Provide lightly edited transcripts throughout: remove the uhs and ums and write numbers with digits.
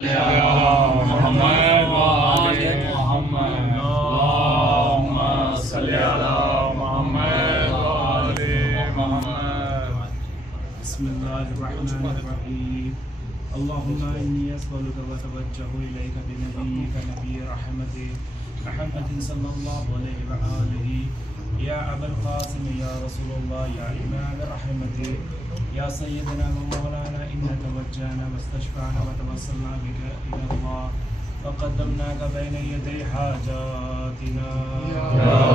मोहम्मद व आले मोहम्मद अल्लाहुम्मा सल्लि अला मोहम्मद व आले मोहम्मद। बिस्मिल्लाहिर्रहमानिर्रहीम। अल्लाहुम्मा इन्नी अस्अलुका व अतवज्जहु इलैका बिनबिय्यिका नबिय्यि रहमतिक मुहम्मदिन सल्लल्लाहु अलैहि व आलिहि या अबुल क़ासिम या रसूलल्लाह या इमाम रहमतिक या सय्यदना व मौलाना इन्ना तवज्जहना वस्तशफअना व तवस्सलना बिका इलल्लाह फ़क़द्दमनाका बैन यदै हाजातिना या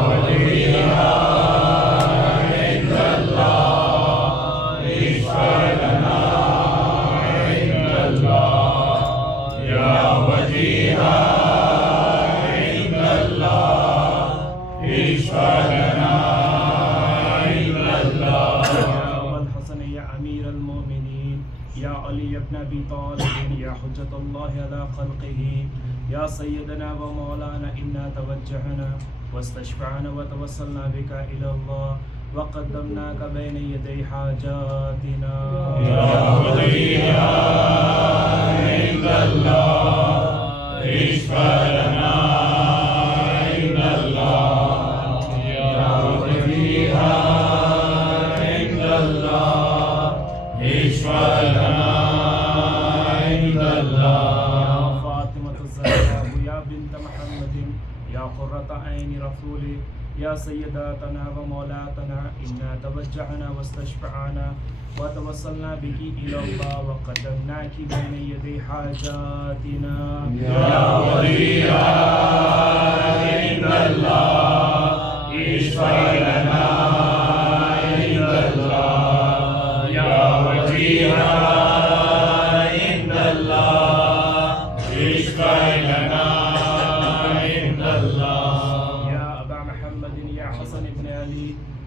वलिया इल्लल्लाह इश्फअना इल्लल्लाह या वजिहा इल्लल्लाह इश्फअना या अली इब्न अबी तालिब या हुज्जतुल्लाह अला खल्क़िही या सय्यदना व मौलाना इन्ना तवज्जहना वस्तशफअना व तवस्सलना बिका इलल्लाह व क़द्दमनाका बैन यदै हाजातिना या वलिया इल्लल्लाह इश्फअना इल्लल्लाह या वलिया इल्लल्लाह इश्फअना या क़ुर्रत ऐनि रसूलिक या सय्यदातना व मौलातना इन्ना तवज्जहना वस्तशफअना व तवस्सलना बिकी इलल्लाह व क़द्दमनाकी बैन यदै हाजातिना या वलिया इल्लल्लाह इश्फअना इल्लल्लाह या वजिहा इल्लल्लाह इश्फअना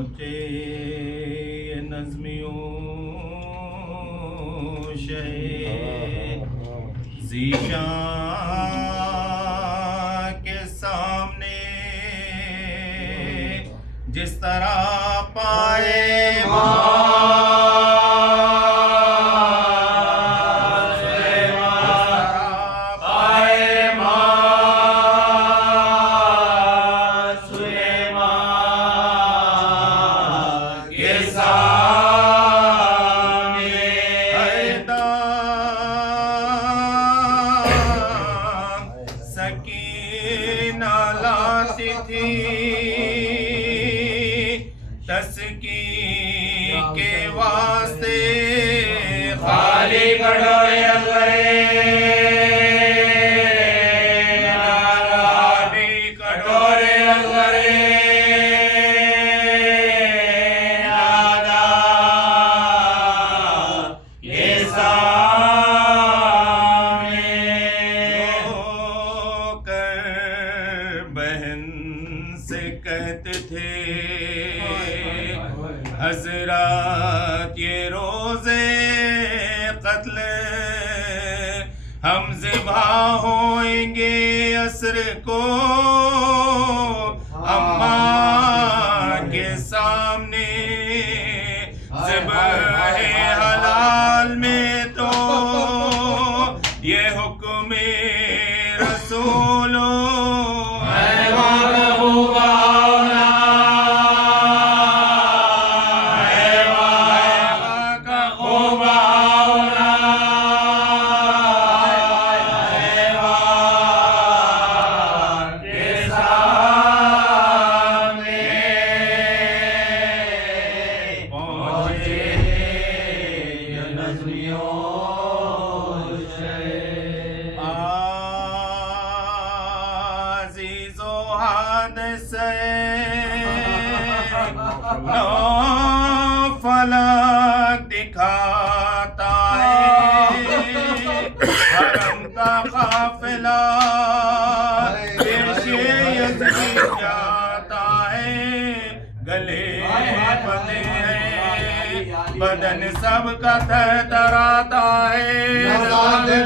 पहुँचे ये नज़्मियों शहे ज़ीशान के सामने जिस तरह पाए सकीना लाती थी तस्की के वास्ते खाली कटोरे करे खाली कटोरे करे दादा ये बहन से कहते थे हजरत ये रोजे कत्ल हम ज़िबा होएंगे असर को अम्मा के सामने ज़िबह हलाल में तो ये हुक्म रसूलो फलक दिखाता है हरम का काफिला यज़दी जाता है गले बंधे हैं बदन सबका थरथराता है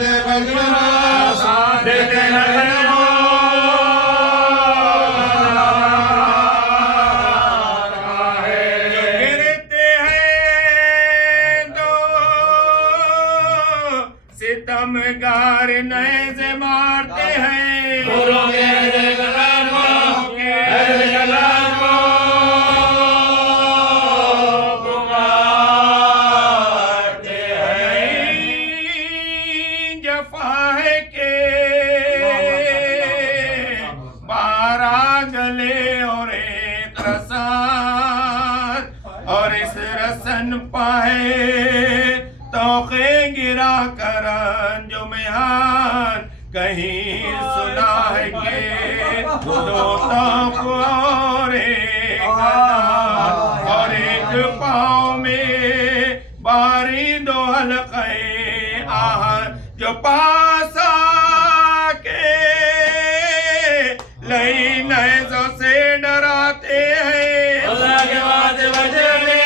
सितमगार नए से मारते हैं जफाए के 12 गले और एक रसान और इस रसन पाए तोखे गिरा करन जो मेहान कहीं सुना है के दो तोख और एक पाँव में बारी दो हलक़े आहर जो पास आके लई नज़ों से डराते हैं आगे बचने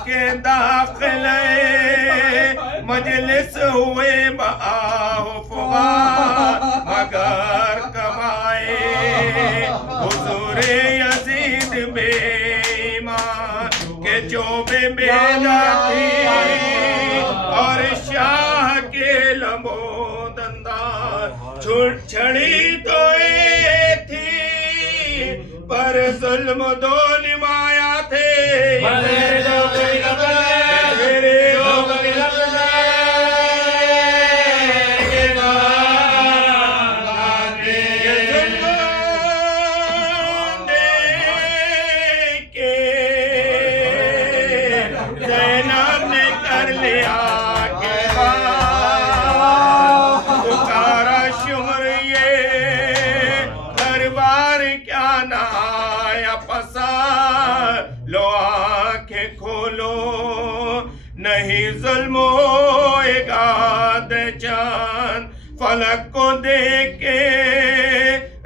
के दाखिले मजलिस हुए बाहो फुगा मगर कमाए हुजूरे यजीद बेईमान के जोबे बेदा थी और शाह के लबो दंदार छुट छड़ी तो थी पर जुल्म दो निमाया थे नहीं जुल्म होएगा दे चांद फलक को देख के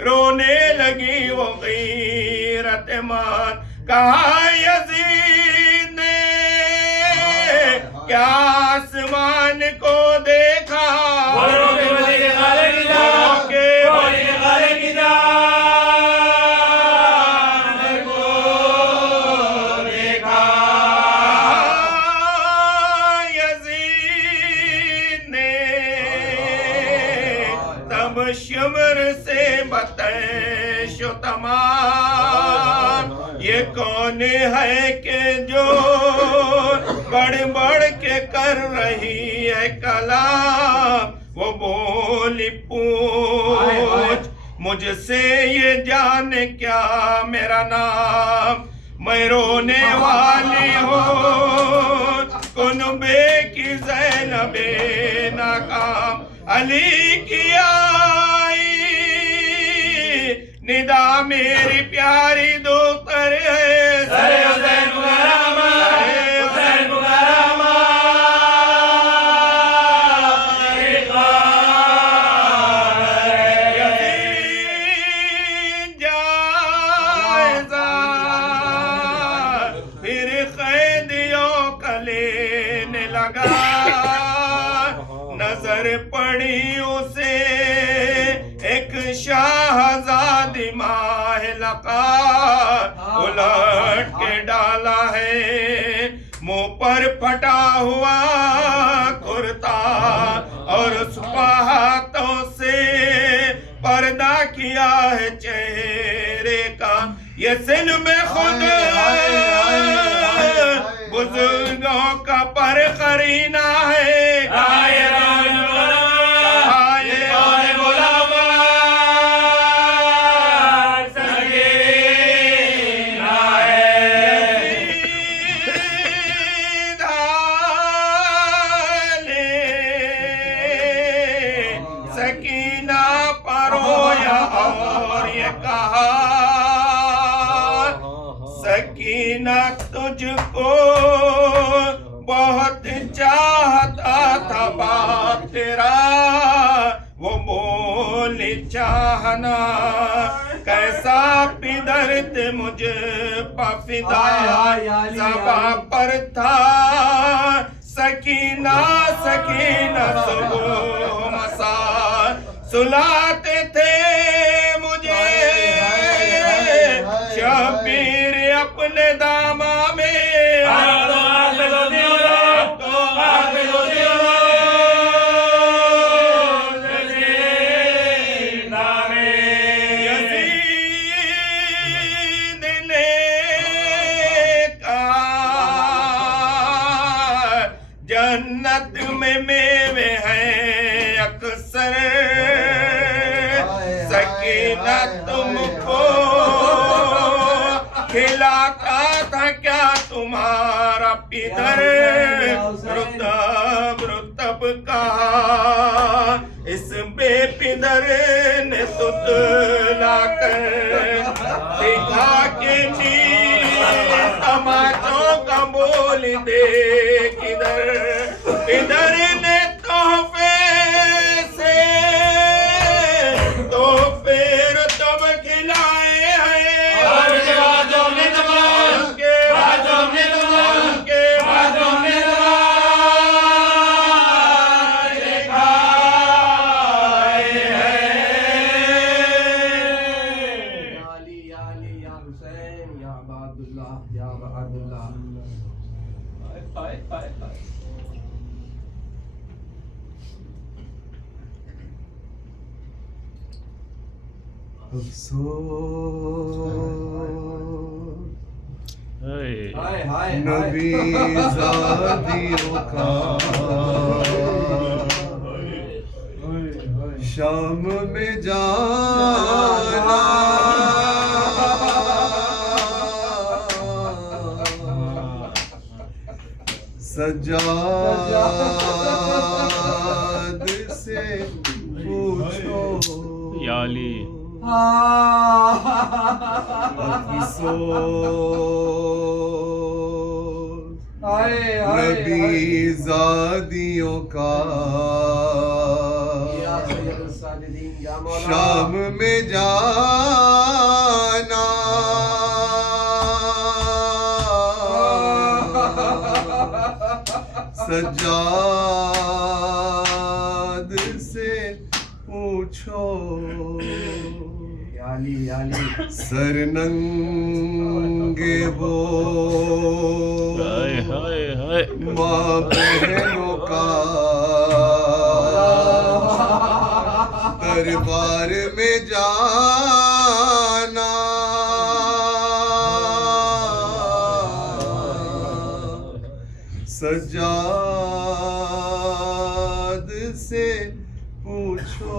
रोने लगी वो गैरत मान कहा यजीद ने क्या आसमान को देखा शमर से बतैशो तमाम ये कौन है कि जो बढ़ बढ़ के कर रही है कलाम वो बोली पूछ मुझसे ये जाने क्या मेरा नाम मैं रोने वाली हूँ कुनबे की ज़ैनबे नाकाम अली की आई निदा मेरी प्यारी दोतर है सरे हुसैन मुगरामा हुसैन मुगरामा जायज़ा फिर कैदियों का लेने लगा नजर पड़ी उसे एक शाहजादी माहलका उलट के डाला है मुंह पर फटा हुआ कुर्ता और उस हाथों से पर्दा किया है चेहरे का ये सिल में खुद बुजुर्गों का पर करीना है सकीना परोया और ये कहा सकीना तुझको बहुत चाहता था बाप तेरा वो बोली चाहना कैसा पिदर्द मुझे पफिदा सबा पर था सकीना सकीना सुबह मसा सुलाते थे मुझे शबीर अपने दामा में यजीद ने कहा जन्नत में मेवे हैं अक्सर सकीना तुमको खिलाता था क्या तुम्हारा पितर रुतब रुतब कहा इस बेपिदर ने तुतला कर दिखा के नी तमाचों का बोल दे किधर इधर ने तोहफे से तो फिर तब खिलाए हैं नबी ज़ादियों का शाम में जाना सजाद से पूछो या अली अफसोस नबी ज़ादियों का शाम में जाना सज्जाद से पूछो सर नंगे वो माँ बहनों का दरबार में जाना सज्जाद से पूछो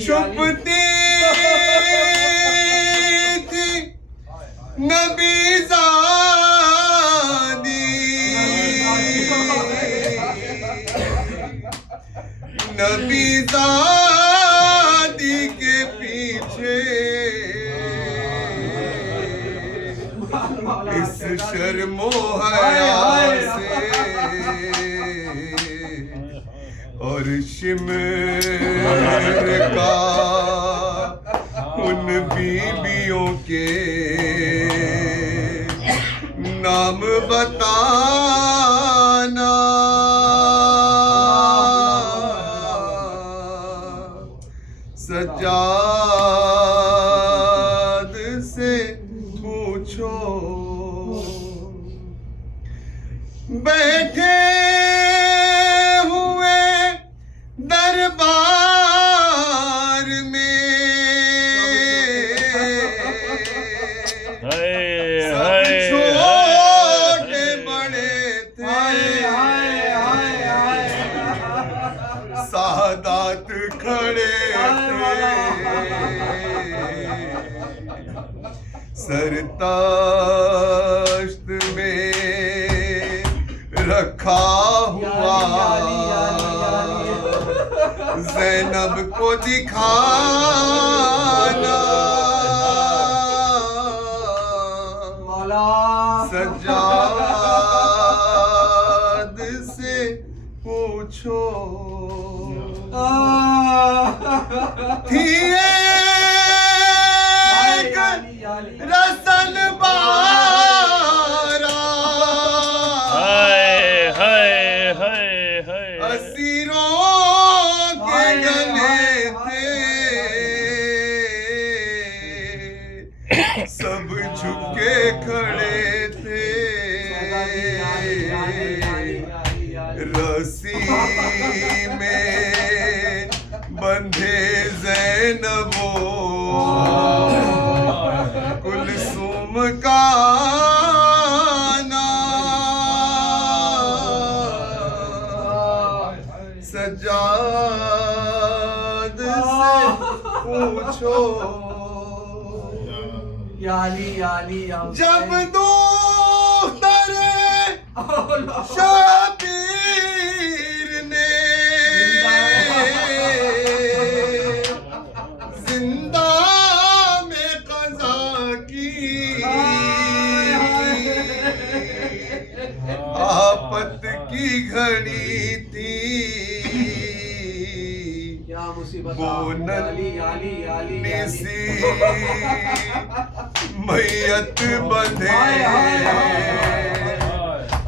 चुपती थी नबी ज़ादी नबी ज़ादी के पीछे इस शर्मो हया से और शिमर का उन बीबियों के नाम बताना सज्जाद से पूछो बैठे हुए दरबार में सब छोटे बड़े थे सादात खड़े थे सरताश्त में रखा हुआ ज़ैनब को दिखाना सज्जाद से पूछो थी एक रसन असीरों के गले थे सब झुके खड़े थे रस्सी में बंधे ज़ैनबो कुलसुम का सज्जाद से पूछो जब दूतर शबीर ने जिंदा में क़ज़ा की आफत की घड़ी थी निसी मैयत बंधे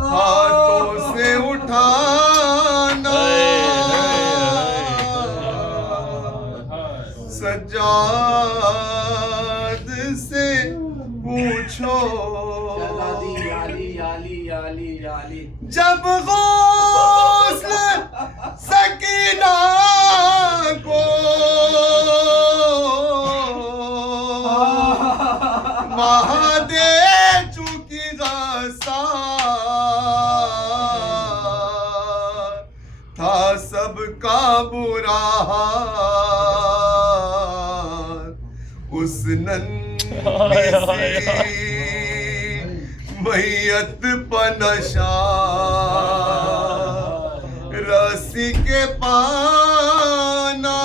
हाथों से उठाना सज्जाद से पूछो जब गौस्ल सकीना को महादे चुकी गसा था सबका बुरा हाल उस नन्ही मैयत पनशा रस्सी के पाना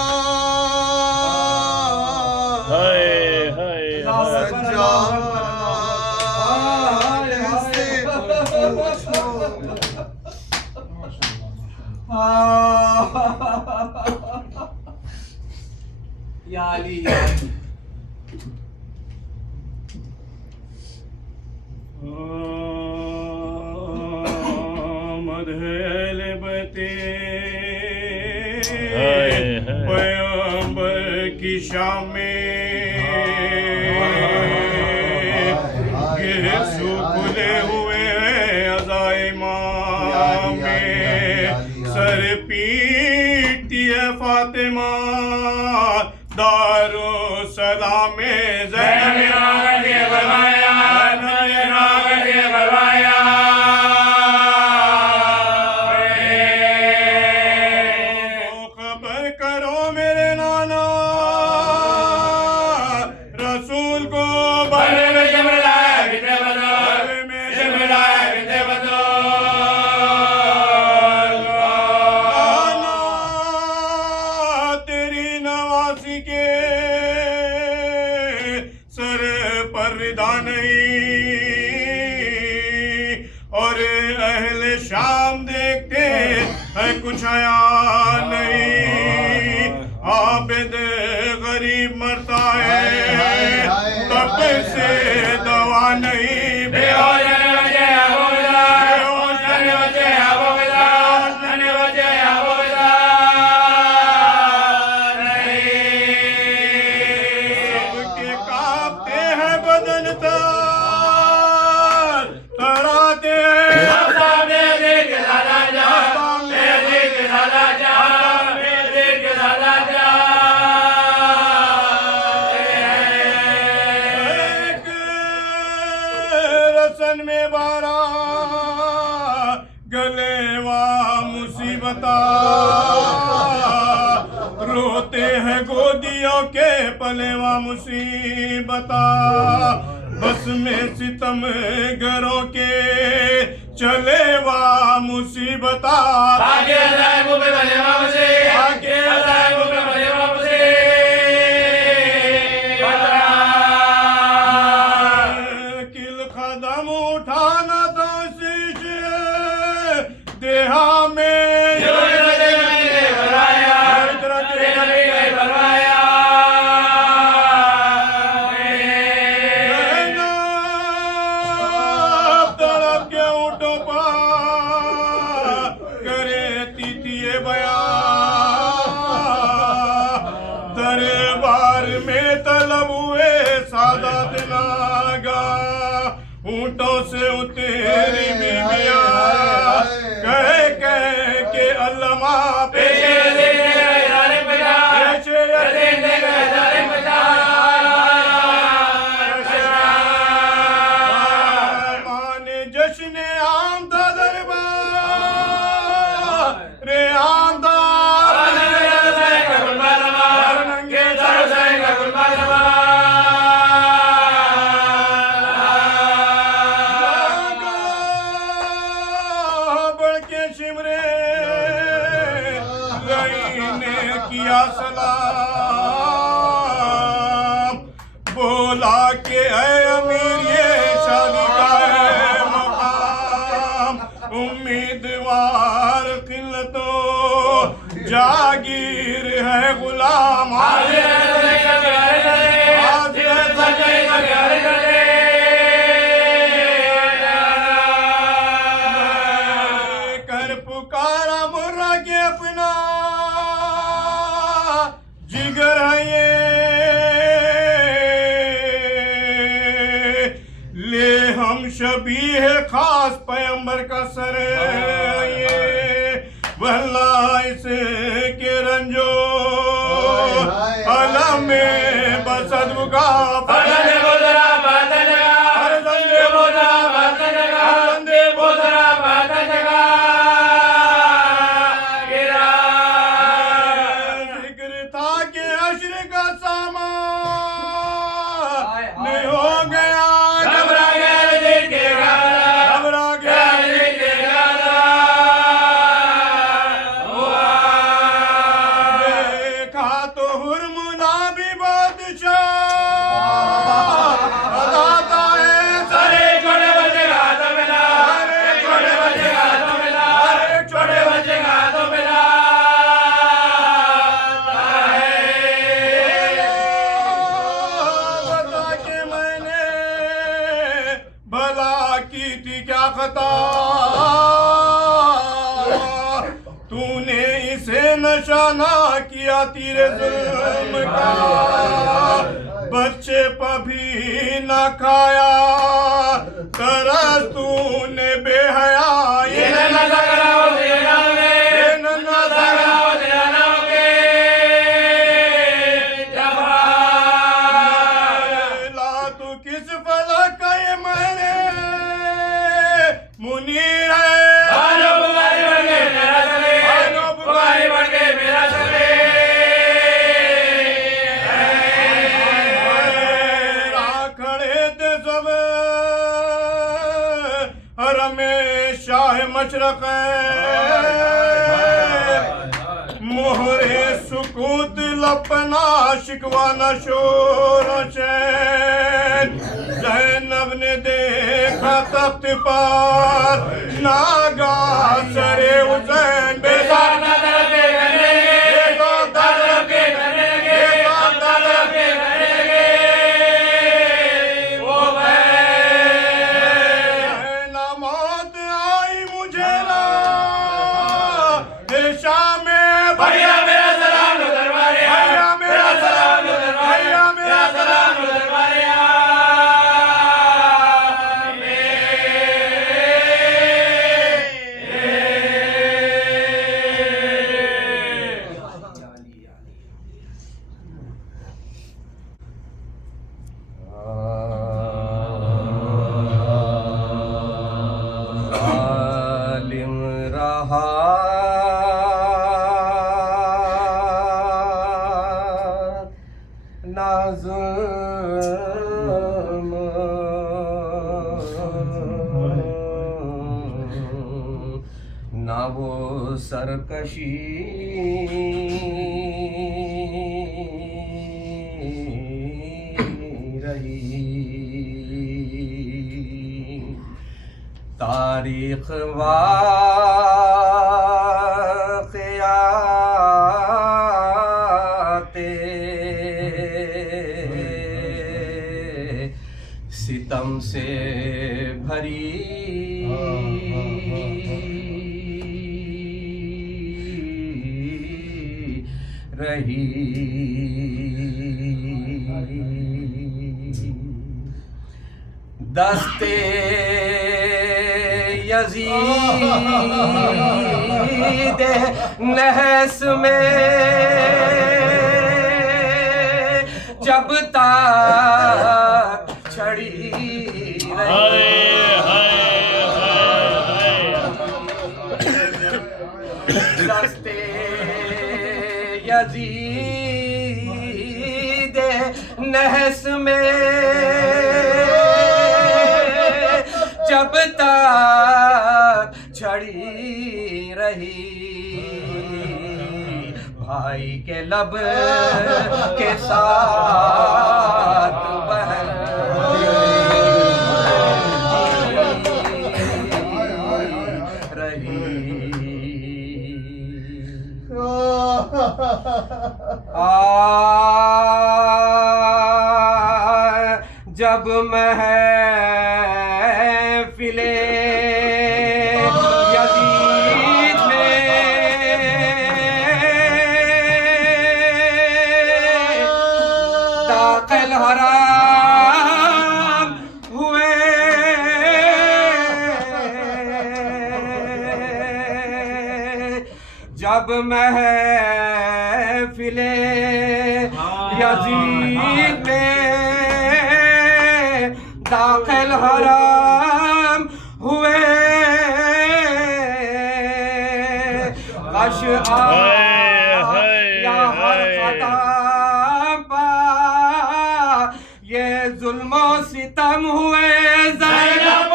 सज्जाद या अली या अली। मदहल बते पैगंबर की शाम में खुले हुए अज़ाए माँ में सर पीटती है फातिमा दारो सलाम में खबर करो मेरे नाना रसूल को तेरी नवासी के सर पर रिदा नहीं और अहले शाम देखते है कुछ आया नहीं आबिद गरीब मरता है तब से दवा नहीं सबके कांपते हैं बदन तराते रसन में बारा गले वा मुसीबता रोते हैं गोदियों के पलेवा मुसीबता बस में सितम घरों के चले वा मुसीबता आगे किल कदम उठाना तो शीश देहा में दरबार में तलब हुए सादात लागा ऊंटों से उतेरी बीबिया कह के अल्लामा माने जश्न आमदा दरबार रे आमदा शिमरे ने किया सलाम बोला के है अमीर ये शादी का है मकाम उम्मीदवार किल्लतों जागीर है गुलाम पुकारा मुर्रा के अपना जिगर है ये ले हम शबी है खास पैगंबर का सर ये वल्ला इसे के रंजो अलम में बसदुगा तो हुरमुना भी ना किया तेरे जुल्म का, बच्चे पर भी न खाया, तरस तूने बेहया। ये नन्ना कराओ तेरा नाम रे, ये नन्ना कराओ तेरा नाम के जबरा। ला तू किस फलक का ये मैंने मुनीर है, आनो बुखारी बन के मेरा चले, आनो बुखारी बन के मेरा चले। शाह मशरक मोहरे सुकूत लपना शिकवा न शोर चैन। ज़ैनब ने देखा तख्त पर नागा सरे हुसैन, बेजार नजर के करेंगे, दर के करेंगे, दर के करेंगे वो शाम में। भैया मेरा सलाम लो दरबारे, भैया मेरा सलाम लो दरबारे, भैया मेरा सलाम लो दरबारे। आलिम रहा ना जुल्म, ना वो सरकशी रही। तारीख वाक़ियाते सितम से भरी रही। दस्ते यज़ीद नहस में जब तक छड़ी रही। दस्ते यज़ीद नहस में जब तक छड़ी रही। भाई के लब के साथ बहन रही। जब महफिले यज़ीद में दाखिल हराम हुए, जब महफिले यज़ीद में दाखिल हराम हुए। गश या हर कदम पर ये जुल्म सितम हुए। ज़ैनब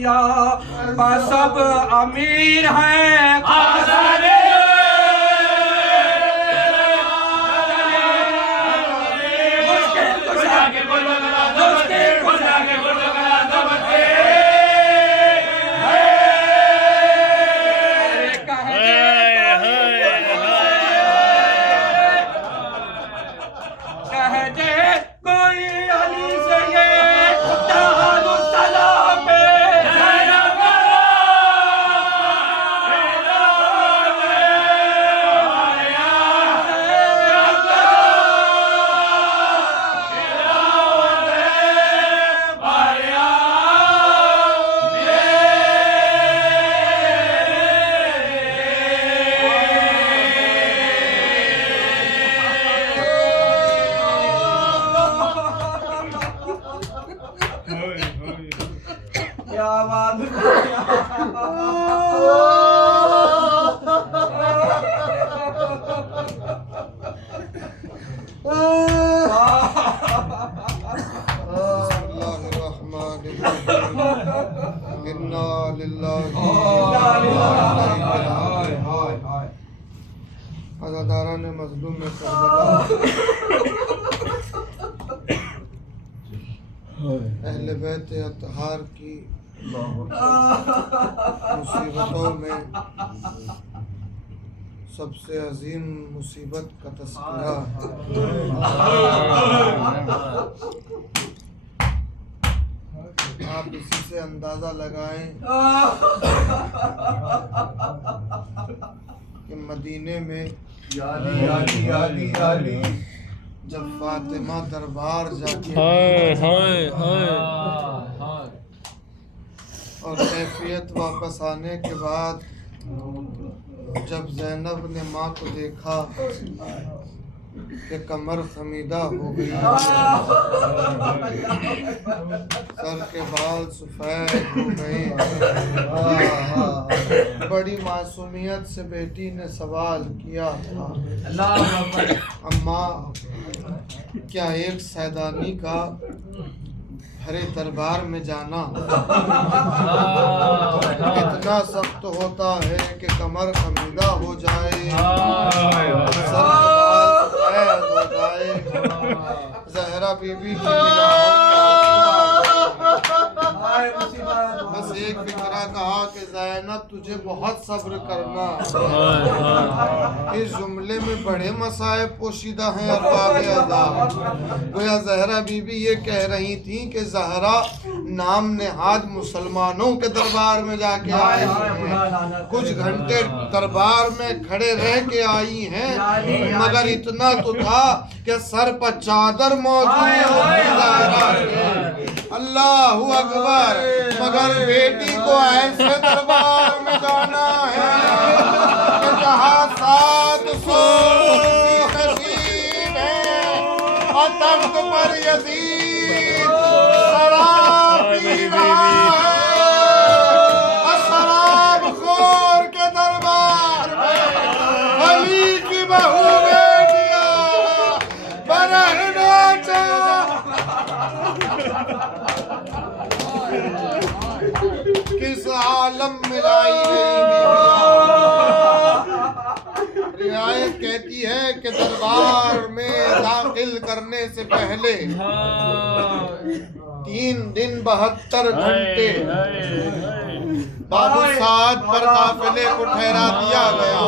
किया सब अमीर है क्या बात अज़ादारा ने मज़लूम में करबला अहले बैत अत्हार की मुसीबतों में सबसे अजीम मुसीबत का तज़किरा आप इसी से अंदाज़ा लगाएं कि मदीने में जब फातिमा दरबार जाके और कैफियत वापस आने के बाद जब ज़ैनब ने माँ को देखा कि कमर खमीदा हो गई, सर के बाल सफ़ेद हो गए, बड़ी मासूमियत से बेटी ने सवाल किया था, अम्मा क्या एक सैदानी का हरे दरबार में जाना इतना सख्त होता है कि कमर खमीदा हो जाए, सर के बाल सफ़ेद हो जाए। ज़हरा बीबी की बस एक फिक्रा कहा कि ज़ैनब तुझे बहुत सब्र करना। इस जुमले में बड़े मसाइब पोशीदा हैं अरबाब अज़ाब। गोया ज़हरा बीबी ये कह रही थी कि ज़हरा नाम नेहाद मुसलमानों के दरबार में जाके आई हैं, कुछ घंटे दरबार में खड़े रह के आई हैं, मगर इतना तो था कि सर पर चादर मौजूद अल्लाहु अकबर, मगर बेटी को ऐसे दरबार में जाना है कि जहाँ 700 नसीब है और तख्त पर यजीद शराब पी रहा है, और शराब खोर के दरबार में अली की बहू बेटियां बरहना किस आलम में लाई रिवायत कहती है कि दरबार में दाखिल करने से पहले 3 दिन 72 घंटे बाबू साद पर काफिले को ठहरा दिया गया।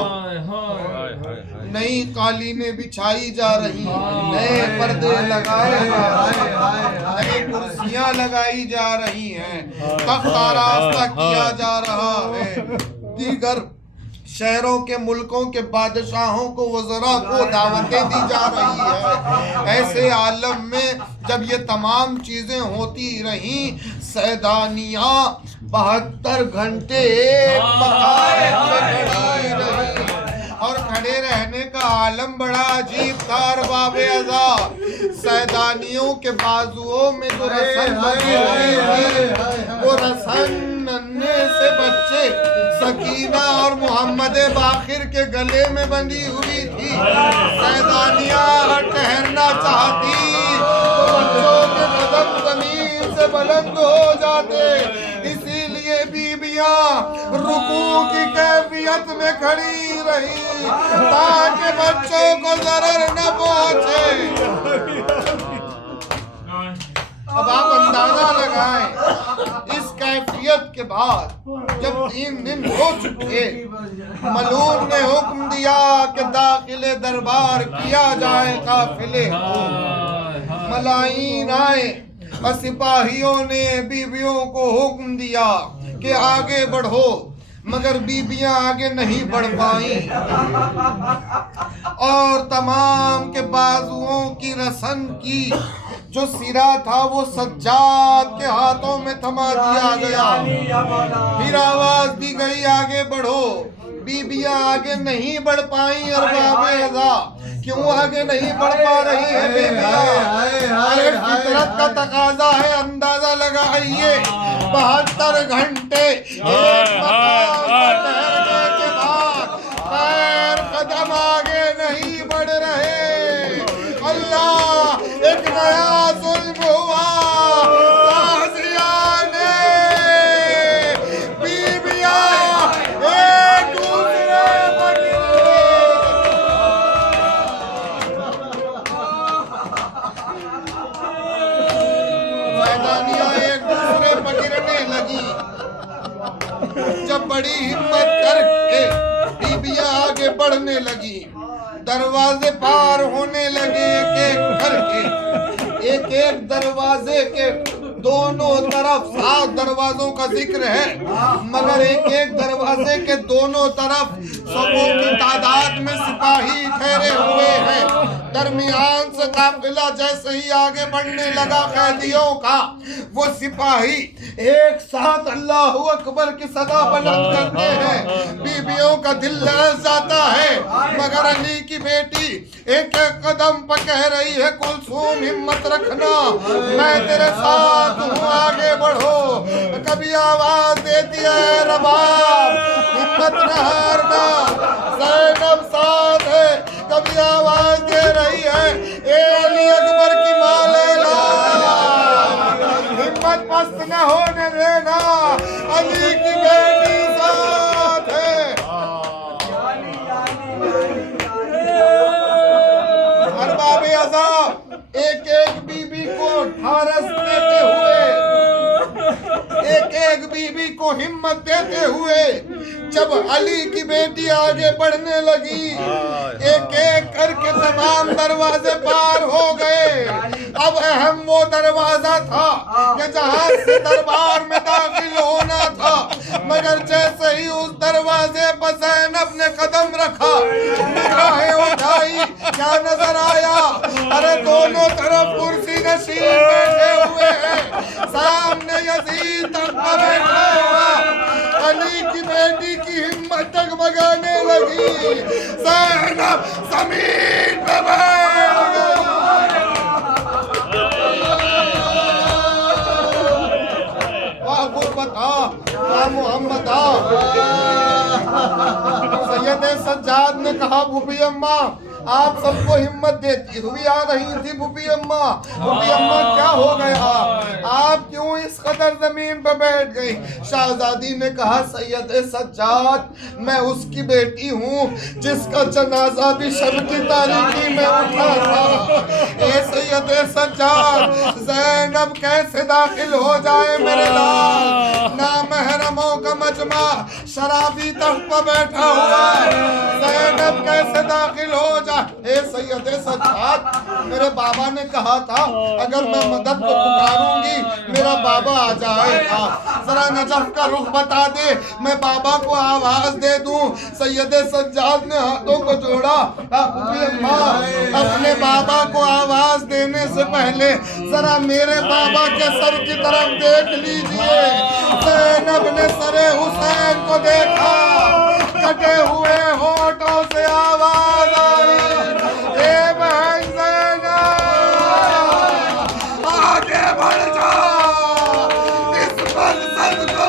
नई कालीनें बिछाई जा रही, नए पर्दे लगाए हैं, नई कुर्सियां लगाई जा रही हैं, तख्त आरास्ता किया जा रहा है, दीगर शहरों के मुल्कों के बादशाहों को वज़रा को दावतें दी जा रही है। ऐसे आलम में जब ये तमाम चीज़ें होती रहीं, सैदानियाँ 72 घंटे और खड़े रहने का आलम बड़ा अजीब था अरबाब अज़ाब। सैदानियों के बाजुओं में जो रसन लगी हुई थी, वो रसन नन्हे से बच्चे सकीना और मोहम्मद बाखिर के गले में बंधी हुई थी। सैदानियाँ ठहरना चाहती तो बच्चों के कदम जमीन से बुलंद हो जाते, इसीलिए बेटियां रुकू की कैफियत में खड़ी रही ताकि बच्चों को जरर न पहुंचे। अब आप अंदाजा लगाएं इस कैफियत के बाद जब 3 दिन हो चुके, मलूम ने हुक्म दिया कि दाखिले दरबार किया जाए काफिले को। मलाइन आए और सिपाहियों ने बीबियों को हुक्म दिया कि आगे बढ़ो, मगर बीबियां आगे नहीं बढ़ पाई और तमाम के बाजुओं की रसन की जो सिरा था वो सज्जाद के हाथों में थमा दिया गया। फिर आवाज दी गई आगे बढ़ो, बीबियां आगे नहीं बढ़ पाई। और बाबे क्यों आगे नहीं बढ़ पा रही है बीबियां? अरे फितरत का तकाजा है, अंदाजा लगाइए 72 घंटे एक मकाम पर ठहरने के बाद पैर कदम आगे नहीं बढ़ रहे। अल्लाह, एक नया जुल्म हुआ। ताज़िया ने बीबियां एक दूसरे पर मैदानियां एक दूसरे पर गिरने लगी। जब बड़ी हिम्मत करके बीबियां आगे बढ़ने लगी, दरवाजे पार होने लगे एक एक करके। एक एक दरवाजे के दोनों तरफ 7 दरवाजों का जिक्र है, मगर एक एक दरवाजे के दोनों तरफ सबों की तादाद में सिपाही ठहरे हुए हैं। दरमियान से काफिला जैसे ही आगे बढ़ने लगा कैदियों का, वो सिपाही एक साथ अल्लाह अकबर की सदा बुलंद करते हैं। बीबियों का दिल लरज़ जाता है, मगर अली की बेटी एक एक कदम पर कह रही है कुलसूम हिम्मत रखना, मैं तेरे साथ हूँ, आगे बढ़ो। कभी आवाज देती है रबाब हिम्मत न हारना, ज़ैनब साथ है। कभी आवाज दे रही है ए अली अकबर की मालेला, हिम्मत पस्त न होने देना, अली की बेटी साथ है। अरबाबे अज़ाब एक एक बीबी को ढारस देते हुए, एक एक बीबी को हिम्मत देते हुए जब अली की बेटी आगे बढ़ने लगी, एक एक करके तमाम दरवाजे पार हो गए। अब अहम वो दरवाजा था कि जहां से दरबार में दाखिल होना था, मगर जैसे ही उस दरवाजे पर ज़ैनब ने कदम रखा, निगाहें उठाई, क्या नजर आया? अरे दोनों तरफ कुर्सी नशीन बैठे हुए हैं, सामने यजीद तक बैठा हुआ। अली की बेटी की हिम्मत डगमगाने लगी, ज़ैनब जमीन पे बैठ गई। वाह गुरबता, वाह मोहम्मद। सैयद सज्जाद ने कहा भूपी अम्मा आप सबको हिम्मत देती हुई आ रही थी। भूपी अम्मा क्या हो गया, आप क्यों इस कदर जमीन पर बैठ गई? शाहजादी ने कहा सैयद सज्जाद मैं उसकी बेटी हूँ जिसका जनाजा भी शब की तारीकी में उठा था। ए सैयद सज्जाद, ज़ैनब कैसे दाखिल हो जाए मेरे लाल? नामहरमों का मजमा शराबी तख्त पर बैठा हुआ, ज़ैनब कैसे दाखिल हो जाए? ए सैयद सज्जाद, मेरे बाबा ने कहा था अगर मैं मदद को पुकारूंगी मेरा बाबा आ जाएगा, जरा नजफ का रुख बता दे, मैं बाबा को आवाज दे दूं। सैयद सज्जाद ने हाथों को जोड़ा। अपने बाबा को आवाज देने से पहले जरा मेरे बाबा के सर की तरफ देख लीजिए। ज़ैनब ने सरे हुसैन को देखा, कटे हुए होठों से आवाज आई, ए बहन ज़ैनब आगे बढ़ जा, इस मकसद को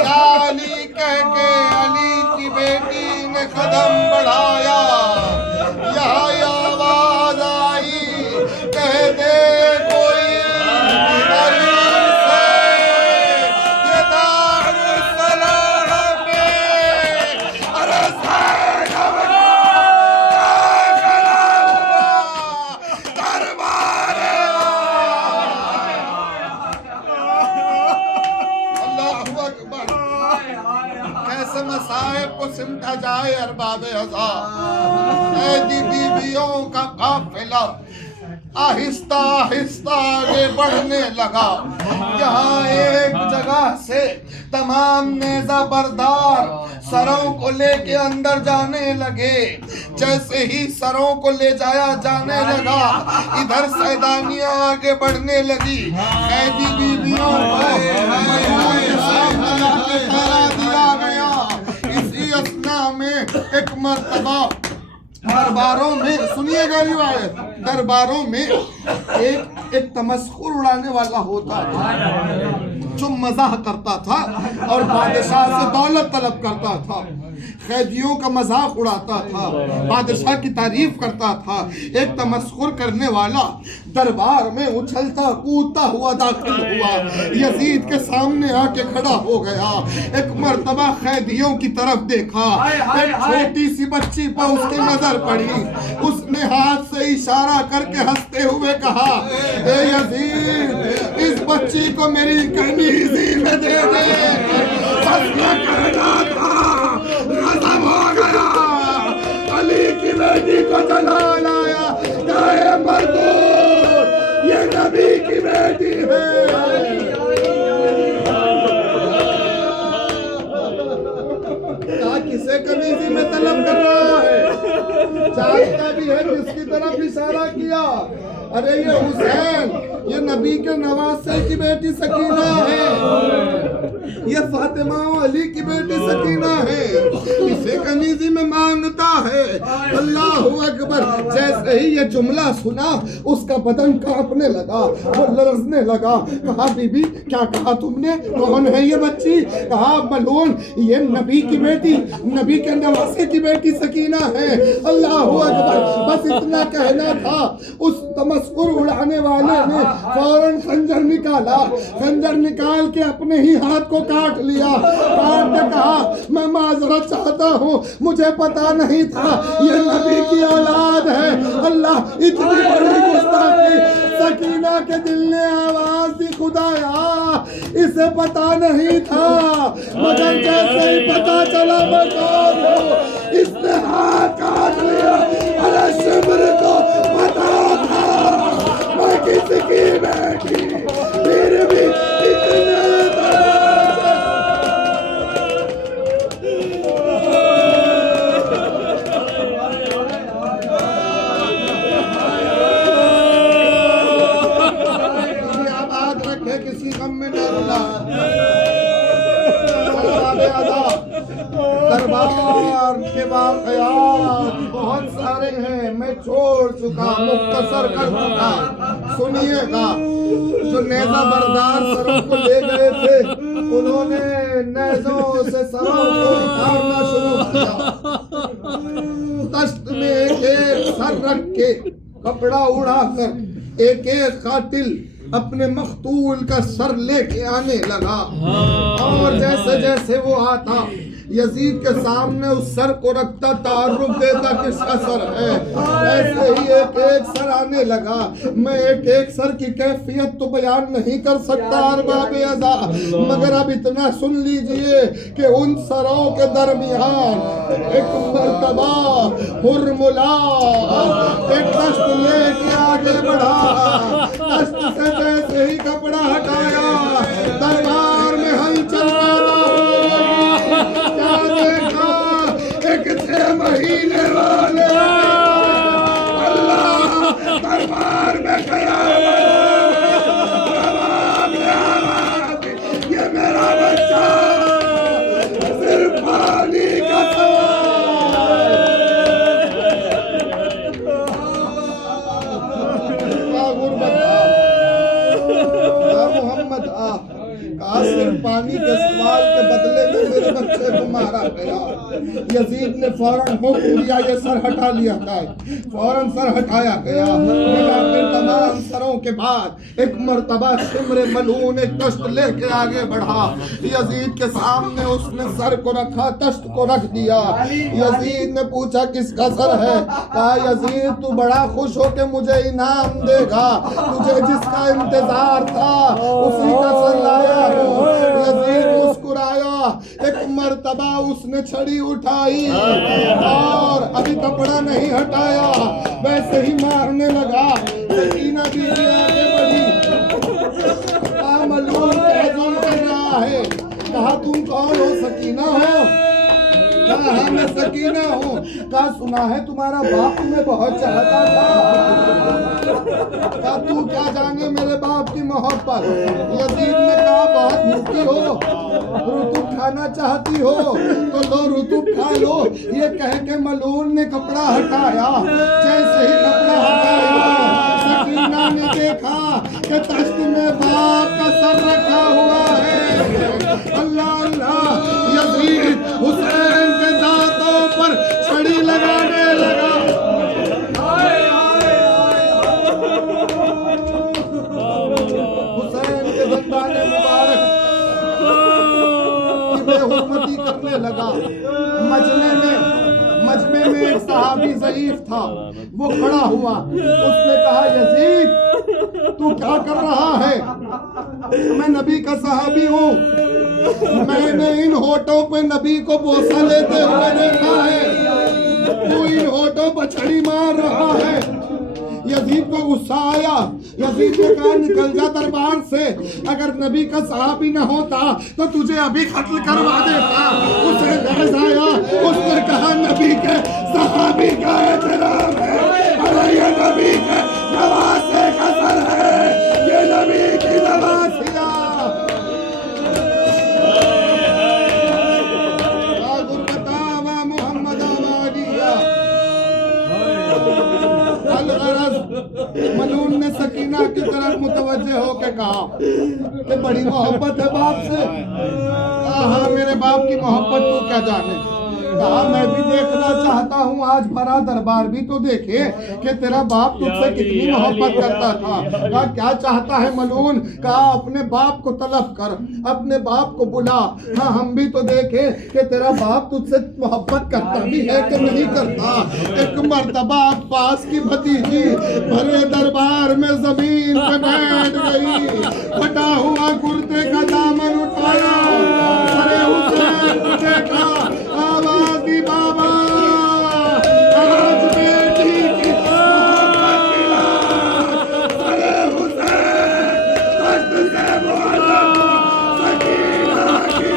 या अली कह के अली की बेटी आगे कदम बढ़ाया, यहाँ ये आवाज आई, कह दे कोई अली से, ये दारुस्सलाम में अरे ज़ैनब का दरबार है। अल्लाहु अकबर। कैसे मसाइब को सिमटा जाए अरबाब अज़ा। कैदी बीवियों का काफिला आहिस्ता आहिस्ता आगे बढ़ने लगा। यहाँ एक जगह से तमाम नेज़ा बरदार सरों को लेके अंदर जाने लगे। जैसे ही सरों को ले जाया जाने लगा, इधर सैदानियां आगे बढ़ने लगी। कैदी बीवियों को दिया गया। इसी अस्ना में एक मर्तबा दरबारों में, सुनिएगा रिवायत, दरबारों में एक तमस्खुर उड़ाने वाला होता था जो मजाक करता था और बादशाह से दौलत तलब करता था। कैदियों का मजाक उड़ाता था, बादशाह की तारीफ करता था। एक तमस्खुर करने वाला दरबार में उछलता कूदता हुआ दाखिल हुआ, यजीद के सामने आके खड़ा हो गया। एक मर्तबा कैदियों की तरफ देखा, एक छोटी सी बच्ची पर उसकी नजर पड़ी। उसने हाथ से इशारा करके हंसते हुए कहा, ए यजीद, इस बच्ची को मेरी कमीज़ी में दे दे। बस ये कहना था, खत्म हो गया। अली की बेटी को जला लाया। क्या है मजदूर, ये नबी की बेटी है। क्या किसे कमीज़ी में तलब कर रहा है? जानता भी है किसकी तरफ इशारा किया। अरे ये हुसैन, ये नबी के नवासे की बेटी सकीना है, ये फातिमा अली की बेटी सकीना है। इसे कमीज़ी में मांगता है। अल्लाह अकबर। जैसे ही ये जुमला सुना, उसका बदन कांपने लगा, वो लरजने लगा। कहा, बीबी क्या कहा तुमने? कौन है ये बच्ची? कहा, मलून, ये नबी की बेटी, नबी के नवासे की बेटी सकीना है। अल्लाह अकबर। बस इतना कहना था। उस तमस्कुर उड़ाने वाले ने फौरन खंजर निकाला। खंजर निकाल के अपने ही हाथ को काट लिया। काट के कहा, मैं माजरत चाहता हूँ, मुझे पता नहीं था ये नबी की औलाद है। अल्लाह, इतनी बड़ी गुस्ताखी। सकीना के दिल ने आवाज दी, खुदाया इसे पता नहीं था, मगर जैसे ही पता चला मैं कौन हूँ, इसने हाथ काट लिया। अरे शिमर को पता था मैं किसकी बेटी, फिर भी इतने किसी गम में न रुला। दरबार के वाक़यात बहुत सारे हैं, मैं छोड़ चुका, मुख्तसर कर चुका। सुनिएगा, जो नेज़ा बरदार सरों को ले गए थे, उन्होंने नेज़ों से सरों को उतारना शुरू किया। तश्त में एक एक सर रख के, कपड़ा उड़ाकर एक एक कातिल अपने मख्तूल का सर लेके आने लगा। और जैसे जैसे वो आता, यजीद के सामने उस सर को रखता, तारुफ देता किसका सर है। ऐसे ही एक एक सर आने लगा। मैं एक एक सर की कैफियत तो बयान नहीं कर सकता अरबाब अज़ा, मगर अब इतना सुन लीजिए कि उन सरों के दरमियान एक मर्तबा हुर्मुला एक दस्त लेके आगे बढ़ा। दस्त से जैसे ही कपड़ा हटाया, दरबार में हलचल पैदा हो गई। क्या देखा? एक 6 महीने वाले अल्लाह दरबार में गया। ये मेरा बच्चा सिर्फ पानी का मोहम्मद सिर्फ पानी के सवाल के बदले में मेरे बच्चे को मारा गया। यजीद ने फौरन हुक्म दिया ये सर हटा लिया जाए। फौरन सर हटाया गया। फिर तमाम सरों के बाद एक मर्तबा शिमर मलून एक तश्त लेके आगे बढ़ा। यजीद के सामने उसने सर को रखा, तश्त को रख दिया। यजीद ने पूछा किसका सर है? कहा यजीद तू बड़ा खुश हो के मुझे इनाम देगा, तुझे जिसका इंतजार था उसी का सर लाया हूँ। यजीद मुस्कुराया। एक मर्तबा उसने छड़ी उठाई और अभी कपड़ा नहीं हटाया, वैसे ही मारने लगा। सकीना बीवी आगे बढ़ी। मलून तहज़ुम कर रहा है। कहा तुम कौन हो? सकीना हो? कहा हाँ मैं सकीना हूँ। कहा सुना है तुम्हारा बाप तुम्हें बहुत चाहता था। कहा तू क्या जाने मेरे बाप की मोहब्बत। यजीद ने कहा बहुत भूखी हो, रुतुब खाना चाहती हो तो लो रुतुब खा लो। ये कह के मलून ने कपड़ा हटाया। जैसे ही कपड़ा हटाया सकीना ने देखा कि तश्त में बाप का सर रखा हुआ है। अल्लाह अल्लाह। यजीद हुसैन के दांतों पर छड़ी लगाने लगा। हुसैन के दंदाने मुबारक की बेहुरमती करने लगा। मजमे में एक सहाबी ज़ईफ था, वो खड़ा हुआ। उसने कहा यजीद तू क्या कर रहा है? मैं नबी का सहाबी हूँ, मैंने इन होठों पे नबी को बोसा लेते हुए देखा है, तू इन होठों पर छड़ी मार रहा है। यजीद को गुस्सा आया। यजीद ने कहा निकल जा दरबार से, अगर नबी का सहाबी न होता तो तुझे अभी कत्ल करवा देता। उसे गैस आया। उसने कहा नबी के सहाबी का एहतराम है, अरे ये नबी के नवासे का सर है, ये नबी की नवासिया। मोहम्मद आबादिया। मलून ने सकीना की तरफ मुतवज्जे होकर कहा कि बड़ी मोहब्बत है बाप से। हाँ मेरे बाप की मोहब्बत तू क्या जाने। कहा मैं भी देखना चाहता हूँ, आज भरा दरबार भी तो देखे कि तेरा बाप तुझसे कितनी मोहब्बत करता था। कहा क्या चाहता है मलून? कहा अपने बाप को तलब कर, अपने बाप को बुला। हाँ हम भी तो देखे कि तेरा बाप तुझसे मोहब्बत करता भी है कि नहीं करता। एक मर्तबा अब्बास की भतीजी भरे दरबार में जमीन पे बैठ गई, फटा हुआ कुर्ते का दामन उठाया, अरे हुसैन को देखा, आवाज दी बाबा आज बेटी की मोहब्बत की लाज, अरे हुसैन तख्त से मुअल्लम सकीना की।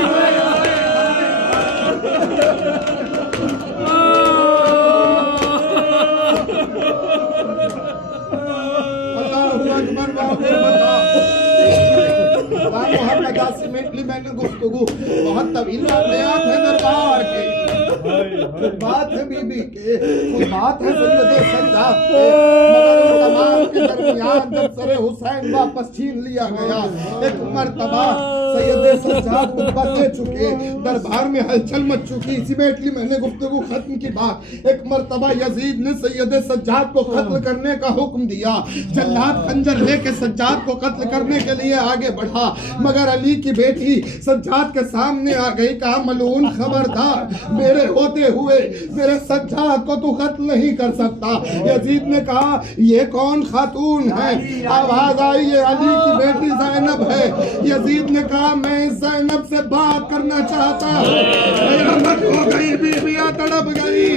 अल्लाहु अकबर। मोहम्मद आसिमेटली मैंने गुफ्तगू बहुत तवील वाक़यात है दरबार के, कुछ बात है बीबी के, कुछ बात है सैयदे सज्जाद के, मगर उन तमाम के दरमियान जब सरे हुसैन वापस छीन लिया गया, एक मर्तबा सैयदे सज्जाद खुतबा दे चुके, दरबार में हलचल मच चुकी। इसीमेटली मैंने गुफ्तगू खत्म की बात। एक मर्तबा यजीद ने सैयदे सज्जाद को कत्ल करने का हुक्म दिया। जल्लाद खंजर लेके सज्जाद को कत्ल करने के लिए आगे बढ़ा, मगर अली की बेटी सज्जाद के सामने आ गई। कहा मलून खबरदार, मेरे होते हुए मेरे सज्जाद को तू कत्ल नहीं कर सकता। यजीद ने कहा ये कौन खातून है? आवाज आई ये अली की बेटी ज़ैनब है। यजीद ने कहा मैं ज़ैनब से बात करना चाहता हूँ। कयामत हो गई, बीबियां तड़प गई।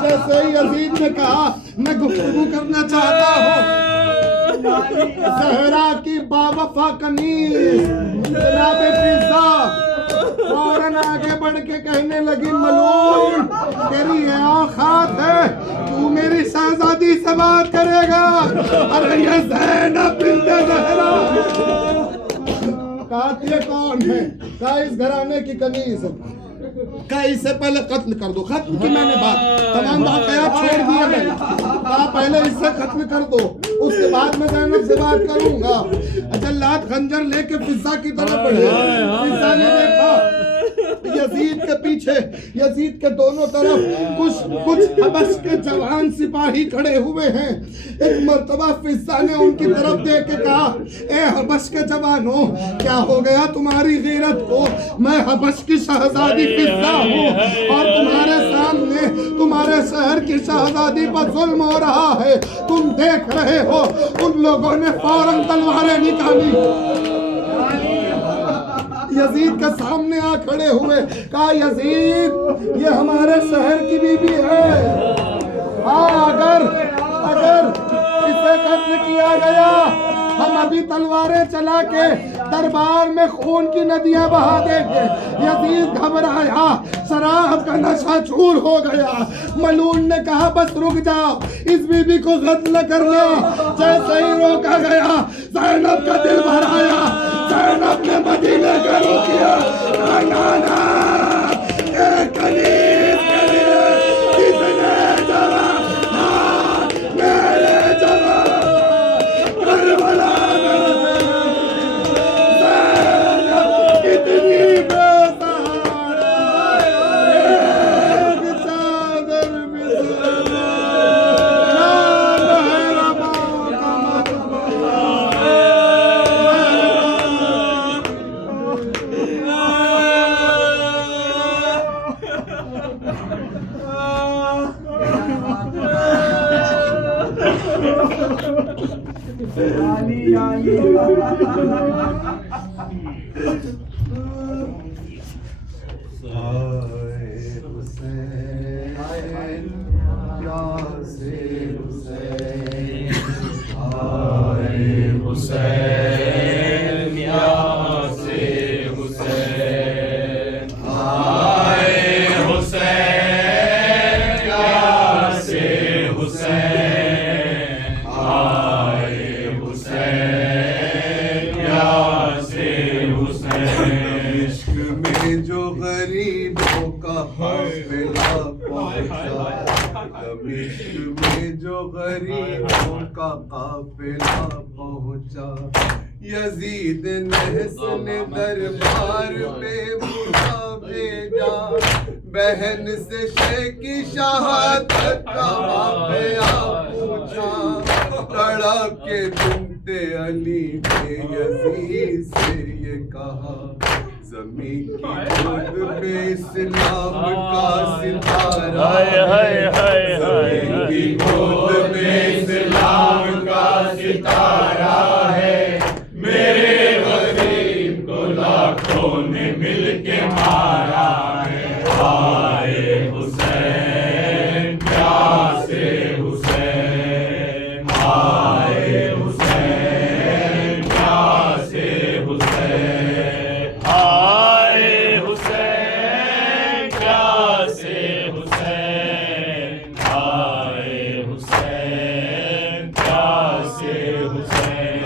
जैसे ही यजीद ने कहा मैं गुफ्तगू करना चाहता हूँ, ज़हरा की बावफा कनीज़ जनाब फिज़ा फौरन आगे बढ़ के कहने लगी मलून तेरी औकात है, तू मेरी शहजादी से बात करेगा? अरे ये ज़ैनब बिन्त ज़हरा। कहा ये कौन है? कहा इस घराने की कनीज़। कहा इससे पहले कत्ल कर दो। खत्म की मैंने बात, तमाम वाक़यात छोड़ दिए मैंने। कहा पहले इससे कत्ल कर दो, उसके बाद मैं ज़ैनब से बात करूंगा। जल्लाद खंजर लेके फिज़ा की तरफ बढ़े। फिज़ा ने देखा यजीद के पीछे, यजीद के दोनों तरफ कुछ हबश के जवान सिपाही खड़े हुए हैं। एक मर्तबा फिजा ने उनकी तरफ देख के कहा, ए हबश के जवानों, क्या हो गया तुम्हारी गैरत को? मैं हबश की शहजादी फिजा हूँ और तुम्हारे सामने तुम्हारे शहर की शहजादी पर जुल्म हो रहा है, तुम देख रहे हो। उन लोगों ने फौरन तलवारें निकाली, यजीद के सामने आ खड़े हुए, कहा यजीद ये हमारे शहर की बीबी है। हाँ, अगर इसे कत्ल किया गया, हम अभी तलवारें चला के दरबार में खून की नदियां बहा देंगे। यजीद घबराया, शराब का नशा चूर हो गया। मलून ने कहा बस रुक जाओ, इस बीबी को कत्ल करना। जैसे ही रोका गया, ज़ैनब का दिल भर आया। ज़ैनब ने मदीने का रुख किया। यजीद ने हसन दरबार में बुला भेजा, बहन से शेखी शहादत का वाक़या पूछा। तड़प के बिन्ते अली ने यजीद से ये कहा, ज़मीन की गोद में इस्लाम का सितारा है, ज़मीन की गोद में इस्लाम का सितारा है। मेरे गरीब को लाखों ने मिलके मारा है। आए हुसैन प्यासे हुसैन, आए हुसैन प्यासे हुसैन, आए हुसैन प्यासे हुसैन, आए हुसैन प्यासे हुसैन।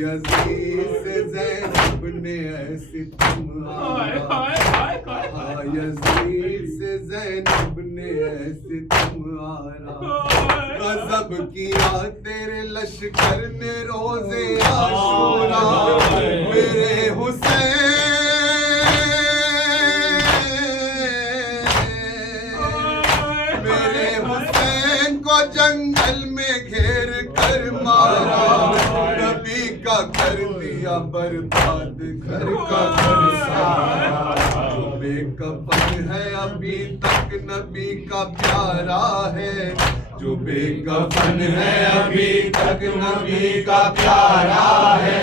यजीद से ज़ैनब ने ऐसी यजीद से ज़ैनब ने ऐसे तुम्हारा गज़ब किया तेरे लश्कर ने रोज़े आशूरा। मेरे हुसैन, मेरे हुसैन को जंगल में घेर कर मारा। नबी का कर दिया बर्बाद, घर का घर सारा। जो बेकफन है अभी तक नबी का प्यारा है, जो बेकफन है अभी तक नबी का प्यारा है।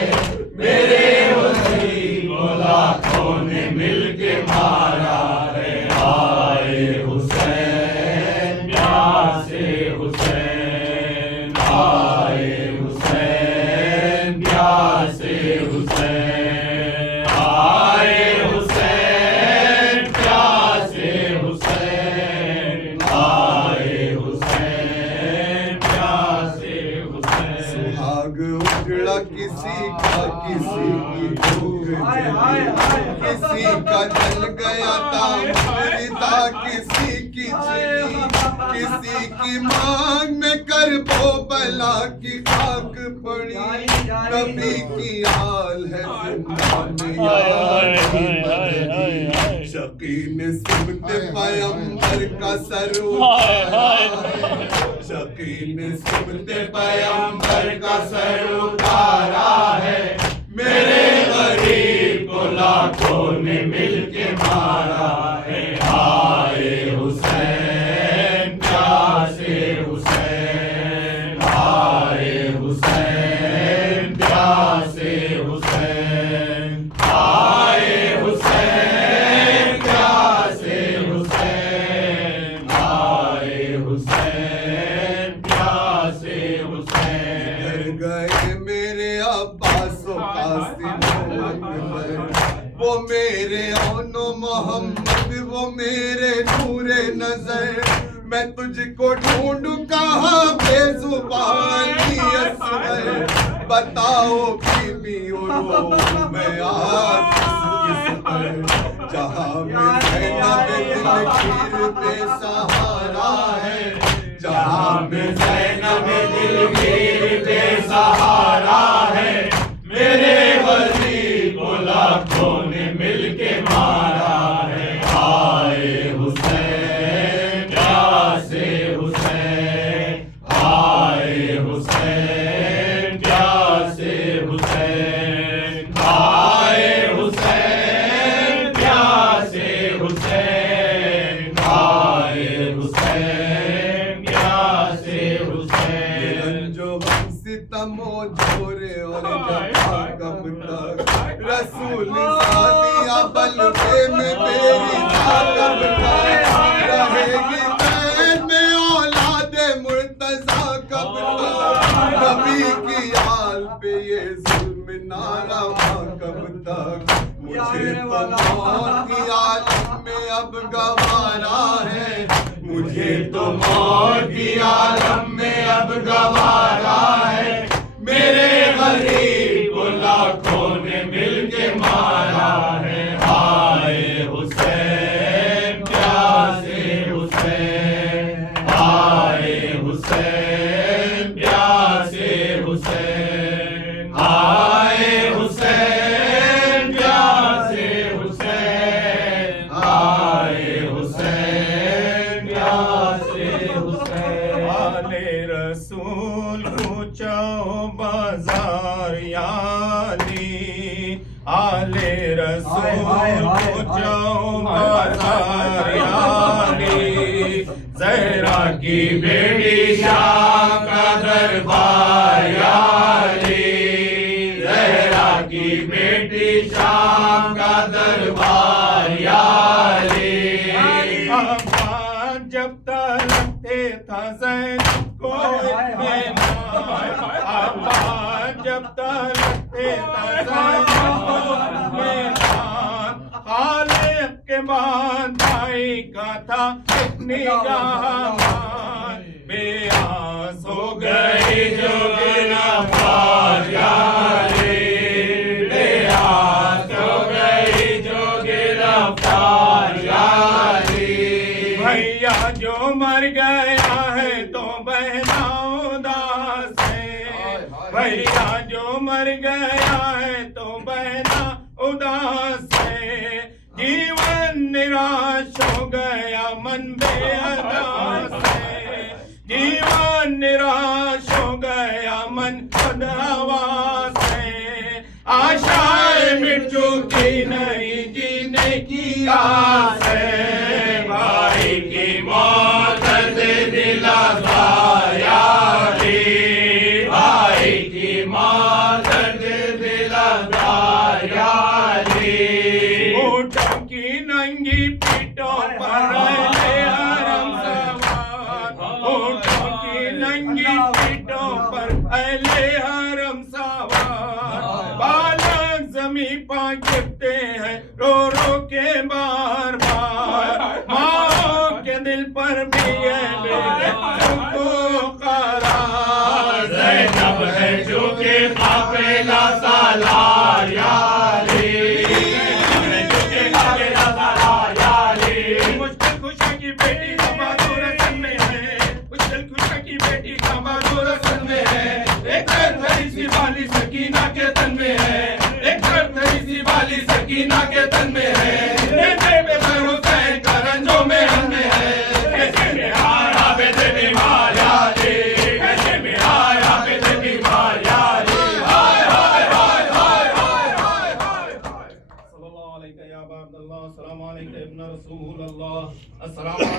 मेरे हुसैन को लाखों ने मिलके मारा है। आए हुसैन प्यासे हुसैन, आए हुसैन प्यासे हुसैन, आए हुसैन प्यासे हुसैन, आए हुसैन प्यासे हुसैन। सुहाग उजड़ा किसी का किसी की भूख जली, किसी का जल गया था मुर्दा किसी की जली, किसी की मांग में कर वो बला की खाक पड़ी, नबी की आल है जिंदा में याद की बदली, शकी ने सुनते पैगंबर का सर उतारा है, शकी ने सुनते पैगंबर का सर उतारा है, मेरे गरीब को लाखों ने मिलके मारा है, हाय हुसैन प्यासे हुसैन, हाय हुसैन प्यासे हुसैन, हाय हुसैन प्यासे हुसैन, हाय हुसैन प्यासे हुसैन। गए मेरे अब्बास वो मेरे औनो मोहम्मद, वो मेरे नूरे नजर, मैं तुझको ढूंढू कहाँ बेजुबानी असगर, बताओ बीबी और मैं आज किस पर, जहाँ में ज़ैनब दिलगीर बेसहारा है, जहाँ में ज़ैनब दिलगीर बेसहारा है, मेरे गरीब को लाखों ने मिलके मारा है, हाय हुसैन प्यासे हुसैन, हाय हुसैन प्यासे हुसैन, हाय हुसैन प्यासे हुसैन, हाय हुसैन प्यासे हुसैन। जो हम सितमो जोरे और जफा कब तक, रसूल सादिया बलवे में मेरी कब तक, रहेगी बैन में औलादे मुर्तजा कब तक, नबी की आल पे ये जुल्म नारवा कब तक, मुझे तो मौत की आलम में अब गवारा है, मुझे तो मौत की आलम में अब गवारा है, मेरे गरीब को लाखों ने मिलके मारा है, हाय हुसैन प्यासे हुसैन, हाय हुसैन प्यासे हुसैन, हाय हुसैन प्यासे हुसैन, हाय हुसैन प्यासे हुसैन। आले रसूल पूछो बाजार याली, आले रसूल पूछो बाजार याली, ज़हरा की बेटी शाह का दरबार याली, ज़हरा की बेटी शाह का दरबार याली। अब्बास जब तरसते था ज़ैनब को अब्बास जब तरसते था ज़ैनब को खालिक के बाद भाई का था निगाह, बेआस हो गई जो गिरफ्तार यारी, बेआस हो गई जो गिरफ्तार यारी। भैया जो मर गया है तो बहना उदास है, भैया जो मर गया है तो बहना उदास है, जीवन निराश हो गया मन बेअदास है, जीवन निराश हो गया मन बदहवास है, आशाएं मिट चुकी नहीं जीने की आस है, भाई की मौत से दिलासा यारी, भाई की मौत से दिलासा यारी। ऊँटों की नंगी पीठों पर रहे हरम सवार, ऊँटों की नंगी पीठों पर अहले हरम सवार, बालक ज़मीं पर गिरते हैं रो रो के बार बार, माँ के दिल पर भी है तुमको करार, ज़ैनब है जो के काफिला सालार यारी, जो के काफिला सालार यारी, मुश्किल खुशी की बेटी को बहादुर सन में है, अस्सलाम